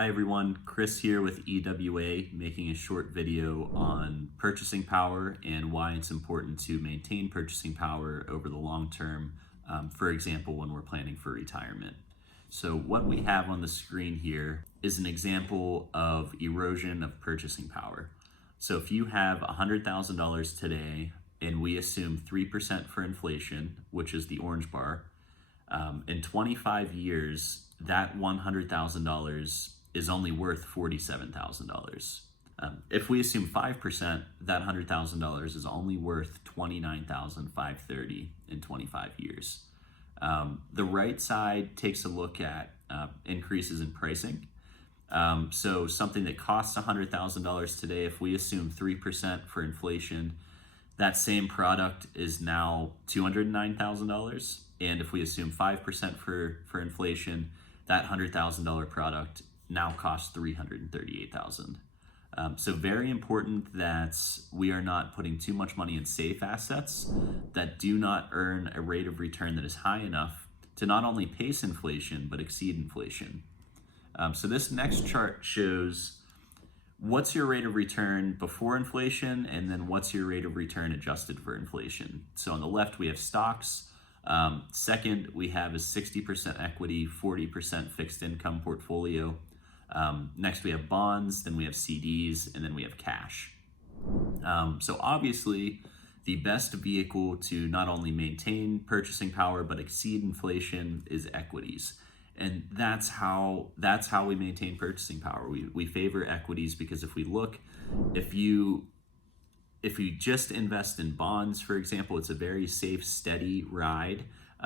Hi everyone, Chris here with EWA, making a short video on purchasing power and why it's important to maintain purchasing power over the long term, for example, when we're planning for retirement. So what we have on the screen here is an example of erosion of purchasing power. So if you have $100,000 today and we assume 3% for inflation, which is the orange bar, in 25 years, that $100,000 is only worth $47,000. If we assume 5%, that $100,000 is only worth $29,530 in 25 years. The right side takes a look at increases in pricing. So something that costs $100,000 today, if we assume 3% for inflation, that same product is now $209,000. And if we assume 5% for inflation, that $100,000 product now costs $338,000. So very important that we are not putting too much money in safe assets that do not earn a rate of return that is high enough to not only pace inflation, but exceed inflation. So this next chart shows what's your rate of return before inflation, and then what's your rate of return adjusted for inflation. So on the left, we have stocks. Second, we have a 60% equity, 40% fixed income portfolio. Next, we have bonds, then we have CDs, and then we have cash. So obviously, the best vehicle to not only maintain purchasing power, but exceed inflation is equities. And that's how we maintain purchasing power. We favor equities because if you just invest in bonds, for example, it's a very safe, steady ride.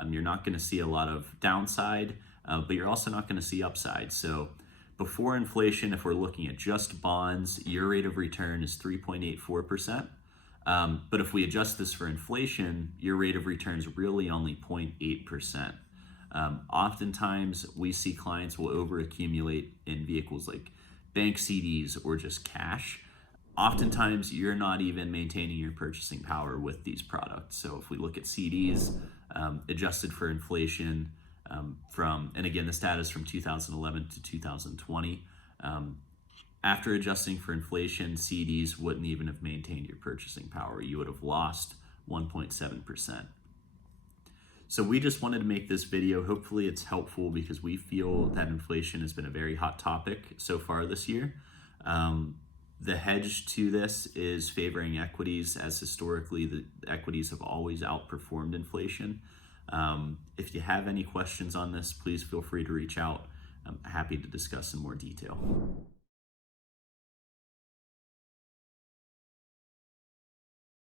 You're not going to see a lot of downside, but you're also not going to see upside. So before inflation, if we're looking at just bonds, your rate of return is 3.84%. But if we adjust this for inflation, your rate of return is really only 0.8%. Oftentimes, we see clients will overaccumulate in vehicles like bank CDs or just cash. Oftentimes, you're not even maintaining your purchasing power with these products. So if we look at CDs, adjusted for inflation, and again, the status from 2011 to 2020, after adjusting for inflation, CDs wouldn't even have maintained your purchasing power. You would have lost 1.7%. So we just wanted to make this video. Hopefully it's helpful because we feel that inflation has been a very hot topic so far this year. The hedge to this is favoring equities, as historically the equities have always outperformed inflation. If you have any questions on this, please feel free to reach out. I'm happy to discuss in more detail.